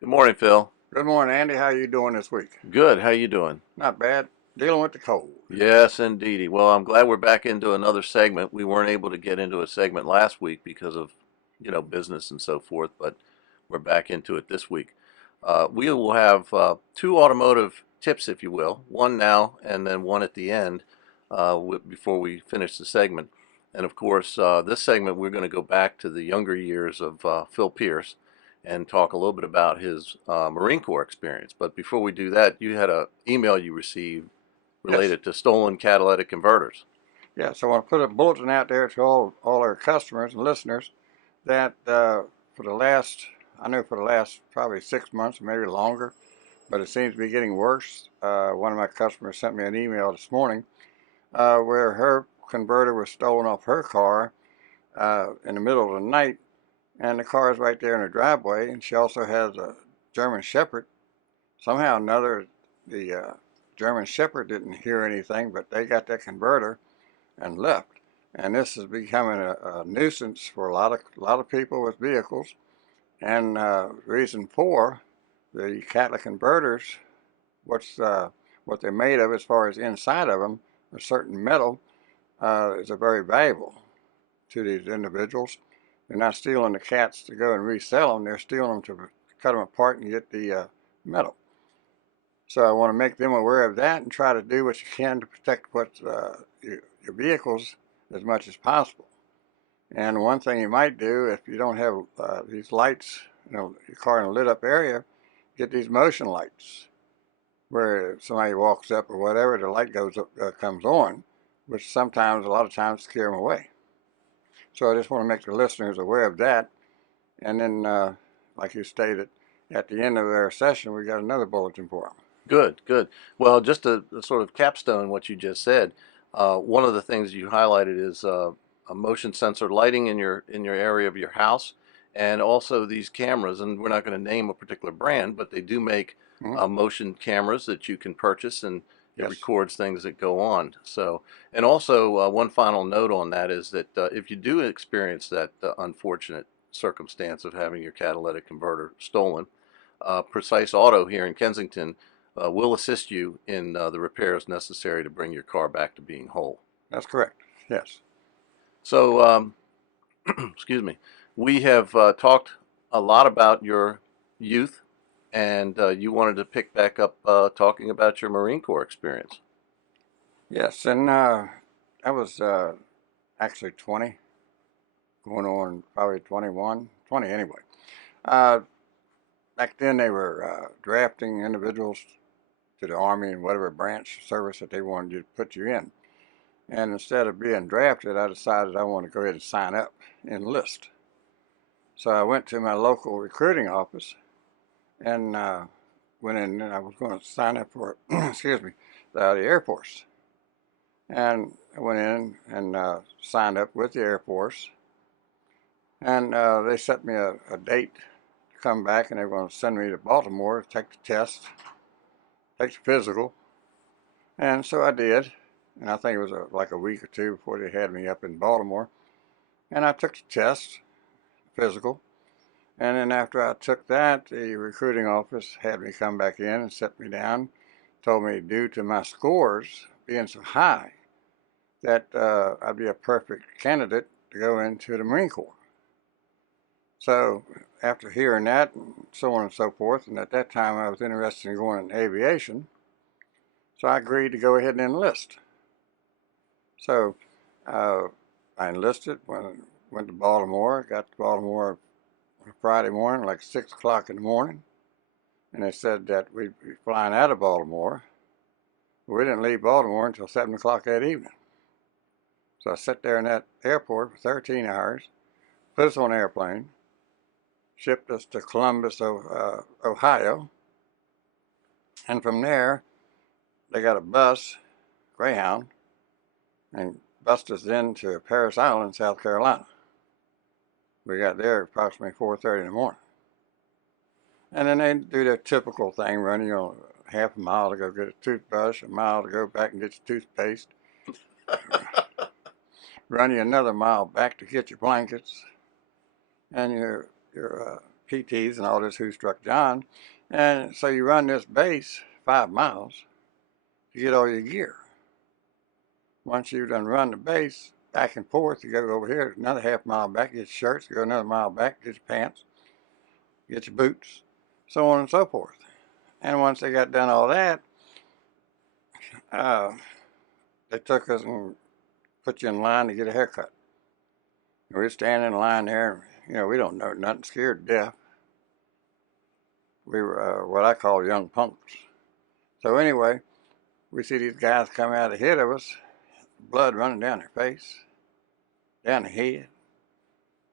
Good morning, Phil. Good morning, Andy. How you doing this week? Good. How you doing? Not bad. Dealing with the cold. Yes, indeedy. Well, I'm glad we're back into another segment. We weren't able to get into a segment last week because of, business and so forth, but we're back into it this week. We will have two automotive tips, if you will, one now and then one at the end before we finish the segment. And of course, this segment we're going to go back to the younger years of Phil Pierce and talk a little bit about his Marine Corps experience. But before we do that, you had an email you received Yes. related to stolen catalytic converters. Yeah. So I want to put a bulletin out there to all our customers and listeners that for the last, I know for the last probably 6 months, maybe longer, but it seems to be getting worse. One of my customers sent me an email this morning where her converter was stolen off her car in the middle of the night, and the car is right there in her driveway, and she also has a German Shepherd. Somehow or another, the German Shepherd didn't hear anything, but they got that converter and left. And this is becoming a nuisance for a lot of people with vehicles. And reason for the catalytic converters, what's what they're made of as far as inside of them, a certain metal is a very valuable to these individuals. They're not stealing the cats to go and resell them. They're stealing them to cut them apart and get the metal. So I want to make them aware of that and try to do what you can to protect your vehicles as much as possible. And one thing you might do if you don't have these lights, your car in a lit up area, get these motion lights where if somebody walks up or whatever, the light goes up, comes on, which sometimes, a lot of times, scare them away. So I just want to make the listeners aware of that. And then, like you stated, at the end of their session, we got another bulletin for them. Good, good. Well, just to sort of capstone what you just said, one of the things you highlighted is a motion sensor lighting in your area of your house, and also these cameras. And we're not going to name a particular brand, but they do make Mm-hmm. motion cameras that you can purchase, and it Yes. records things that go on. So, and also one final note on that is that if you do experience that unfortunate circumstance of having your catalytic converter stolen, Precise Auto here in Kensington will assist you in the repairs necessary to bring your car back to being whole. That's correct. Yes. So, excuse me, we have talked a lot about your youth, and you wanted to pick back up talking about your Marine Corps experience. Yes. And I was actually 20, going on probably 21, 20 anyway. Uh, Back then they were drafting individuals to the Army and whatever branch service that they wanted you to put you in. And instead of being drafted, I decided I wanted to go ahead and sign up, enlist. So I went to my local recruiting office and went in and I was going to sign up for, excuse me, the Air Force. And I went in and signed up with the Air Force. And they set me a date to come back, and they were going to send me to Baltimore to take the test, take the physical. And so I did. And I think it was like a week or two before they had me up in Baltimore. And I took the test, physical. And then after I took that, the recruiting office had me come back in and set me down, told me due to my scores being so high that I'd be a perfect candidate to go into the Marine Corps. So after hearing that and so on and so forth, and at that time I was interested in going in aviation, so I agreed to go ahead and enlist. So uh, I enlisted, went to Baltimore, got to Baltimore on a Friday morning, like 6 o'clock in the morning, and they said that we'd be flying out of Baltimore. We didn't leave Baltimore until 7 o'clock that evening. So I sat there in that airport for 13 hours, put us on an airplane, shipped us to Columbus, Ohio, and from there they got a bus, Greyhound, and bussed us into Parris Island, South Carolina. We got there approximately 4:30 in the morning. And then they do their typical thing, running half a mile to go get a toothbrush, a mile to go back and get your toothpaste, run you another mile back to get your blankets and your PTs and all this Who Struck John. And so you run this base 5 miles to get all your gear. Once you've done run the base back and forth, you go over here another half-mile back, get your shirts, go another mile back, get your pants, get your boots, so on and so forth. And once they got done all that, they took us and put you in line to get a haircut. And we're standing in line there, and, we don't know nothing, scared to death. We were what I call young punks. So anyway, we see these guys come out ahead of us, blood running down their face, down the head.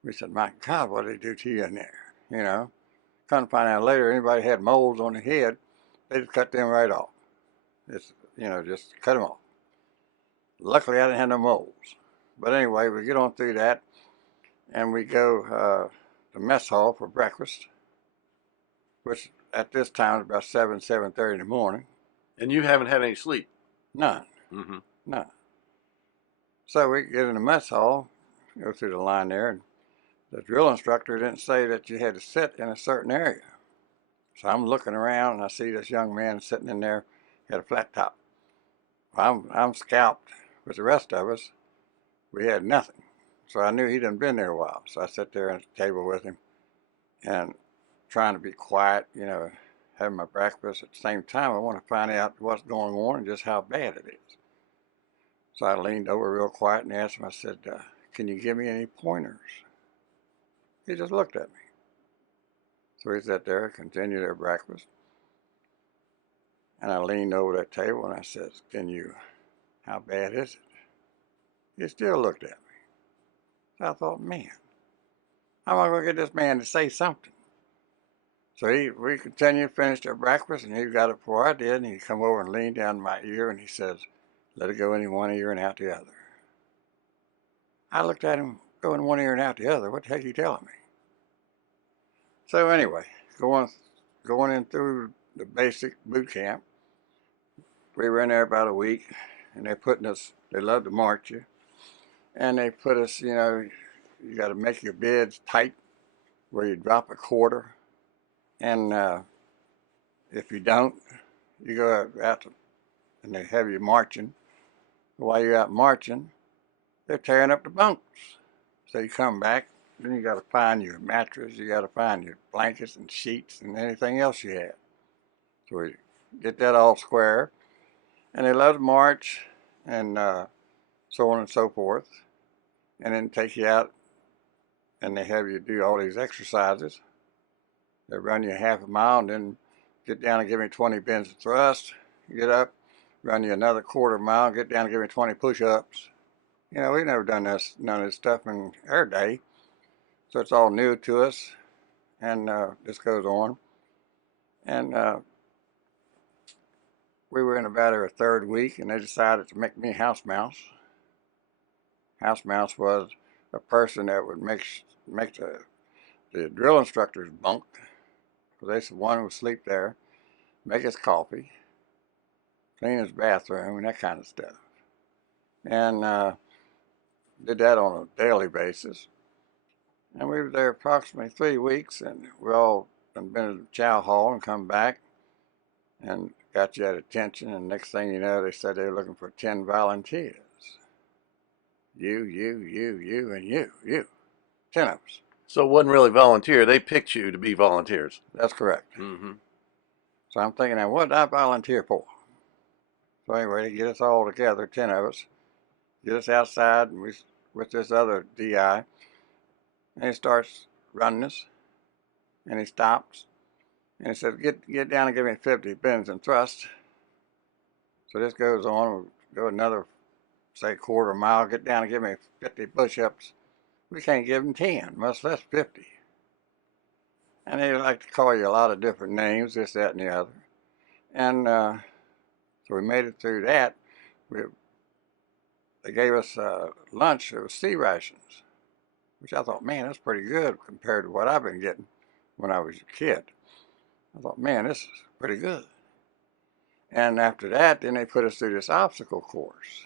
We said, my God, what did they do to you in there? Come to find out later, anybody had moles on the head, they just cut them right off. Just cut them off. Luckily, I didn't have no moles. But anyway, we get on through that, and we go to mess hall for breakfast, which at this time is about 7:30 in the morning. And you haven't had any sleep? None. Mm-hmm. None. So we get in the mess hall, go through the line there, and the drill instructor didn't say that you had to sit in a certain area. So I'm looking around, and I see this young man sitting in there, had a flat top. I'm scalped with the rest of us. We had nothing. So I knew he hadn't been there a while. So I sat there at the table with him and trying to be quiet, having my breakfast. At the same time, I want to find out what's going on and just how bad it is. So I leaned over real quiet and asked him, I said, can you give me any pointers? He just looked at me. So he sat there, continued their breakfast. And I leaned over that table and I said, how bad is it? He still looked at me. So I thought, man, how am I going to get this man to say something? So we continued, finished our breakfast, and he got up before I did, and he come over and leaned down my ear, and he says, let it go in one ear and out the other. I looked at him, go in one ear and out the other. What the heck are you telling me? So anyway, going in through the basic boot camp, we were in there about a week, and they love to march you, and they put us, you got to make your beds tight where you drop a quarter, and if you don't, you go out and they have you marching. While you're out marching, they're tearing up the bunks. So you come back, then you got to find your mattress, you got to find your blankets and sheets and anything else you had. So we get that all square, and they love to march and so on and so forth, and then take you out and they have you do all these exercises. They run you half a mile and then get down and give me 20 bends of thrust, get up, run you another quarter mile, get down and give me 20 push-ups. We've never done none of this stuff in our day, so it's all new to us, and this goes on. And we were in about our third week, and they decided to make me house mouse. House mouse was a person that would make the drill instructor's bunk, because they said one would sleep there, make his coffee, clean his bathroom, and that kind of stuff. And did that on a daily basis. And we were there approximately 3 weeks, and we all been to the chow hall and come back and got you at attention, and next thing you know, they said they were looking for 10 volunteers. You, and you. 10 of us. So it wasn't really volunteer. They picked you to be volunteers. That's correct. Mm-hmm. So I'm thinking, now what did I volunteer for? So anyway, they get us all together, 10 of us, get us outside and with this other DI, and he starts running us, and he stops, and he says, get down and give me 50 bends and thrusts. So this goes on, we'll go another, say, quarter mile, get down and give me 50 push-ups. We can't give them 10, much less 50. And they like to call you a lot of different names, this, that, and the other. And so we made it through that. They gave us lunch. It was sea rations, which I thought, man, that's pretty good compared to what I've been getting when I was a kid. I thought, man, this is pretty good. And after that, then they put us through this obstacle course.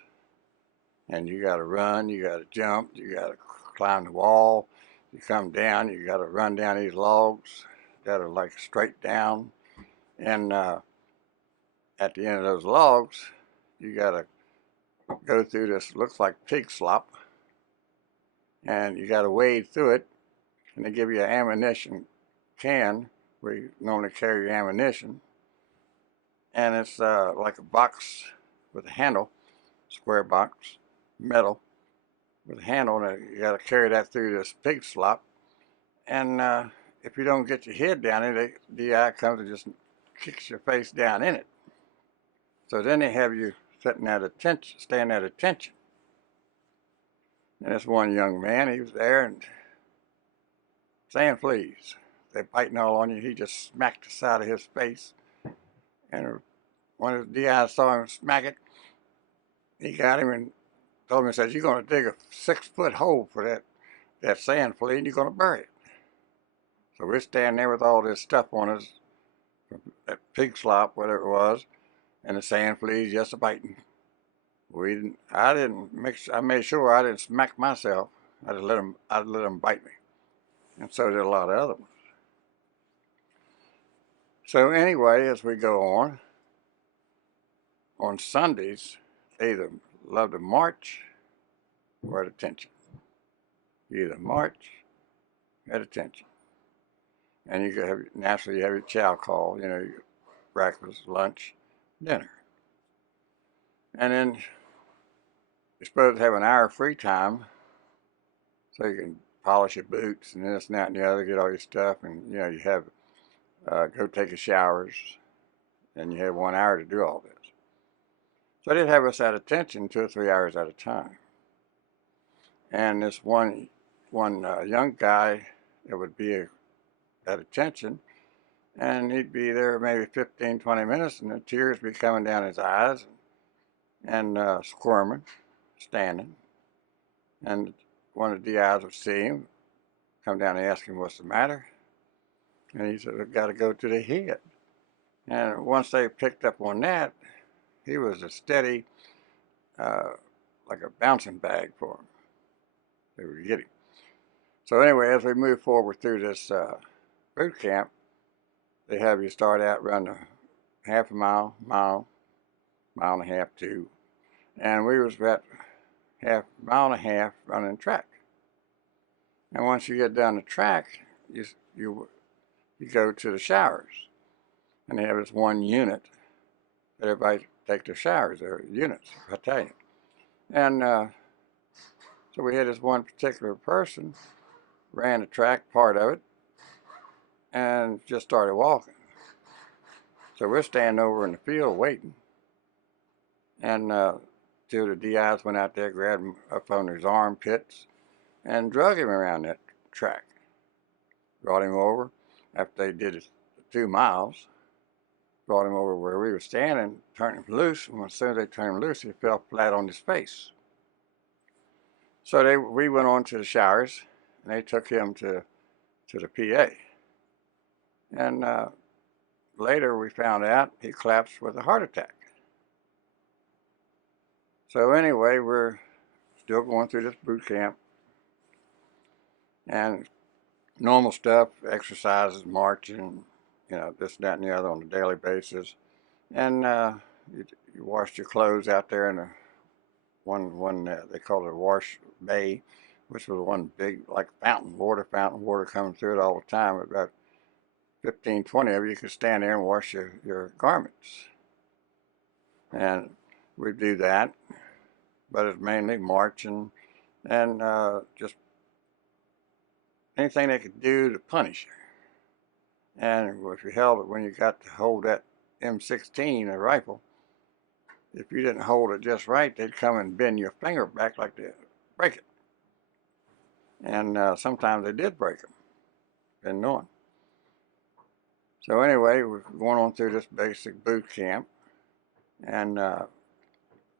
And you got to run, you got to jump, you got to climb the wall, You come down, you got to run down these logs that are like straight down, and at the end of those logs, you got to go through this, looks like pig slop, and you got to wade through it, and they give you an ammunition can where you normally carry your ammunition, and it's like a box with a handle, square box, metal with a handle, and you got to carry that through this pig slop, and if you don't get your head down in it, the DI comes and just kicks your face down in it. So then they have you sitting at attention, staying at attention. And this one young man, he was there and sand fleas. They're biting all on you. He just smacked the side of his face. And when his DI saw him smack it, he got him and told him, he says, "You're going to dig a 6-foot hole for that sand flea and you're going to bury it." So we're standing there with all this stuff on us, that pig slop, whatever it was, and the sand fleas just a biting. I made sure I didn't smack myself. I'd let them bite me. And so did a lot of other ones. So anyway, as we go on Sundays, they either love to march or at attention. You either march, at attention. And naturally you have your chow call, your breakfast, lunch, dinner. And then you're supposed to have an hour of free time so you can polish your boots and this and that and the other, get all your stuff, and you have go take a showers, and you have 1 hour to do all this. So they'd have us at attention 2 or 3 hours at a time. And this one young guy that would be at attention, and he'd be there maybe 15, 20 minutes, and the tears be coming down his eyes, and squirming, standing. And one of the DIs would see him, come down and ask him what's the matter. And he said, "I've got to go to the head." And once they picked up on that, he was a steady, like a bouncing bag for them. They would get him. So anyway, as we move forward through this boot camp, they have you start out running a half a mile, mile and a half, 2. And we was about mile and a half running track. And once you get down the track, you go to the showers. And they have this one unit that everybody take their showers. They're units, battalion. And so we had this one particular person, ran the track part of it, and just started walking. So we're standing over in the field waiting. And 2 of the DIs went out there, grabbed him up on his armpits, and drug him around that track. Brought him over after they did 2 miles. Brought him over where we were standing, turned him loose, and as soon as they turned him loose, he fell flat on his face. So we went on to the showers, and they took him to the PA. And later we found out he collapsed with a heart attack. So anyway, we're still going through this boot camp, and normal stuff, exercises, marching, this, that, and the other on a daily basis. And you washed your clothes out there in the one they call it a wash bay, which was one big like fountain water coming through it all the time. About 15, 20 of you could stand there and wash your garments. And we do that, but it's mainly marching and just anything they could do to punish you. And if you held it, when you got to hold that M16, a rifle, if you didn't hold it just right, they'd come and bend your finger back like to break it. And sometimes they did break them, didn't know it. So anyway, we're going on through this basic boot camp, and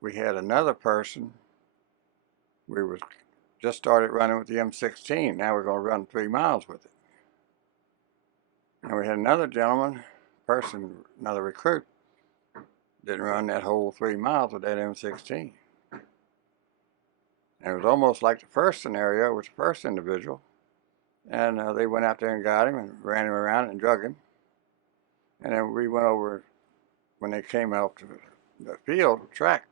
we had another person. We was just started running with the M16. Now we're going to run 3 miles with it. And we had another another recruit, didn't run that whole 3 miles with that M16. And it was almost like the first scenario with the first individual. And they went out there and got him and ran him around and drug him. And then we went over, when they came out to the field track,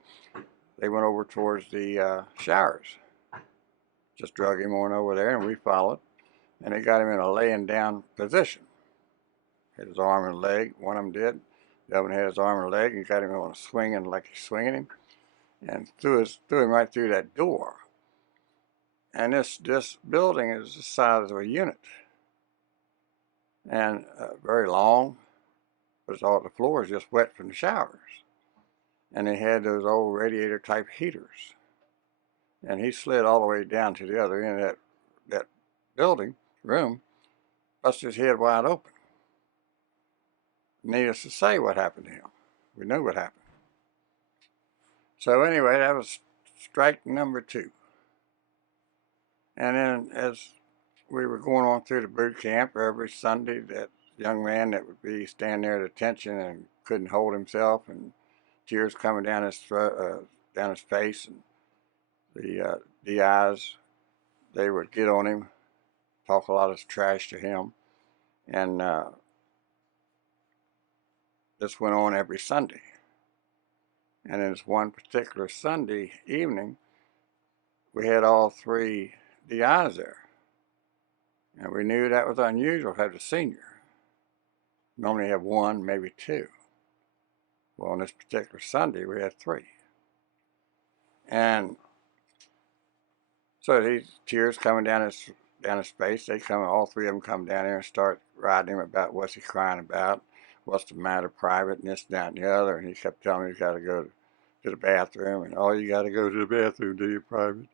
they went over towards the showers. Just drug him on over there, and we followed. And they got him in a laying down position. Had his arm and leg, one of them did. The other one had his arm and leg, and got him on a swinging like he's swinging him, and threw him right through that door. And this building is the size of a unit, and very long, but all the floor is just wet from the showers. And they had those old radiator type heaters. And he slid all the way down to the other end of that building room, busted his head wide open. Needless to say what happened to him. We knew what happened. So anyway, that was strike number 2. And then as we were going on through the boot camp every Sunday, that young man that would be standing there at attention and couldn't hold himself, and tears coming down his throat, down his face, and the DIs, they would get on him, talk a lot of trash to him, and this went on every Sunday. And in this one particular Sunday evening, we had all 3 DIs there. And we knew that was unusual to have a senior. Normally you have 1, maybe 2. Well, on this particular Sunday, we had 3. And so these tears coming down his face, all 3 of them come down there and start riding him about what's he crying about, what's the matter, private, and this, that, and the other. And he kept telling me he's got to go to the bathroom, and oh, you got to go to the bathroom, do you, private?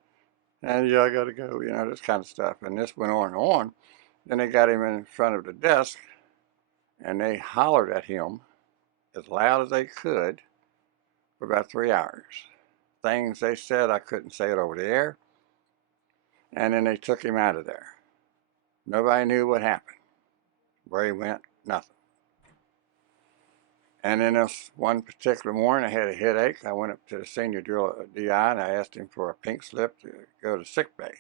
And yeah, I got to go, this kind of stuff. And this went on and on. Then they got him in front of the desk, and they hollered at him as loud as they could for about 3 hours. Things they said, I couldn't say it over the air. And then they took him out of there. Nobody knew what happened. Where he went, nothing. And then this one particular morning, I had a headache. I went up to the senior drill DI, and I asked him for a pink slip to go to sick bay.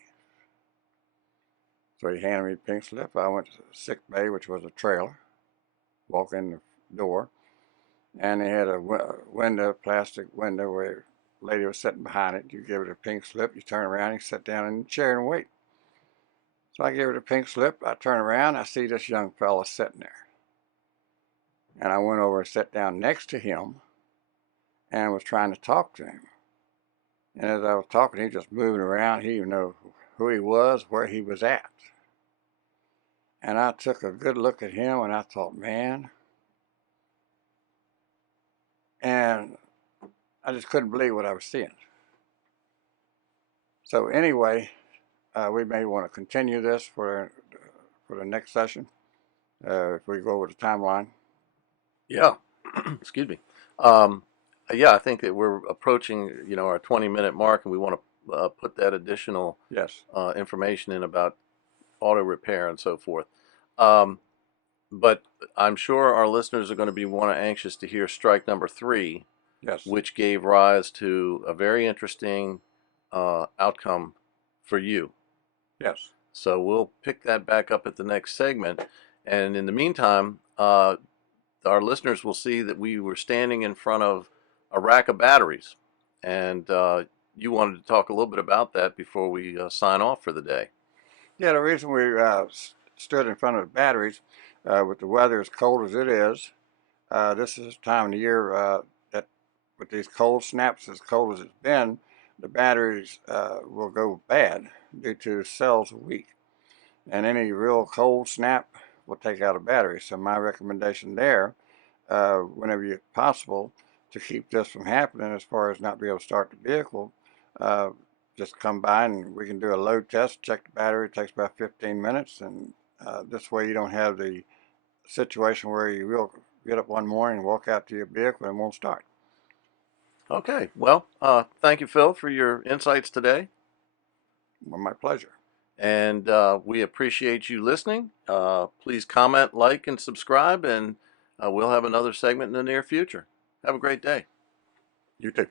So he handed me the pink slip. I went to the sick bay, which was a trailer. Walk in the door, and they had a window, plastic window, where a lady was sitting behind it. You give her the pink slip, you turn around, you sit down in the chair and wait. So I gave her the pink slip. I turn around, I see this young fella sitting there. And I went over and sat down next to him and was trying to talk to him. And as I was talking, he was just moving around. He didn't know who he was, where he was at. And I took a good look at him, and I thought, man. And I just couldn't believe what I was seeing. So anyway, we may want to continue this for the next session, if we go over the timeline. Yeah, excuse me. Yeah, I think that we're approaching, our 20-minute mark, and we want to put that additional Yes. information in about auto repair and so forth. But I'm sure our listeners are going to be anxious to hear strike number 3, Yes. which gave rise to a very interesting outcome for you. Yes. So we'll pick that back up at the next segment. And in the meantime, our listeners will see that we were standing in front of a rack of batteries. And you wanted to talk a little bit about that before we sign off for the day. Yeah, the reason we stood in front of the batteries, with the weather as cold as it is, this is the time of the year that with these cold snaps, as cold as it's been, the batteries will go bad due to cells are weak. And any real cold snap will take out a battery. So my recommendation there, whenever you possible, to keep this from happening, as far as not be able to start the vehicle, just come by and we can do a load test, check the battery. It takes about 15 minutes, and this way you don't have the situation where you will get up one morning and walk out to your vehicle and it won't start. Okay. Well, thank you, Phil, for your insights today. Well, my pleasure. And we appreciate you listening. Please comment, like, and subscribe, and we'll have another segment in the near future. Have a great day. You too.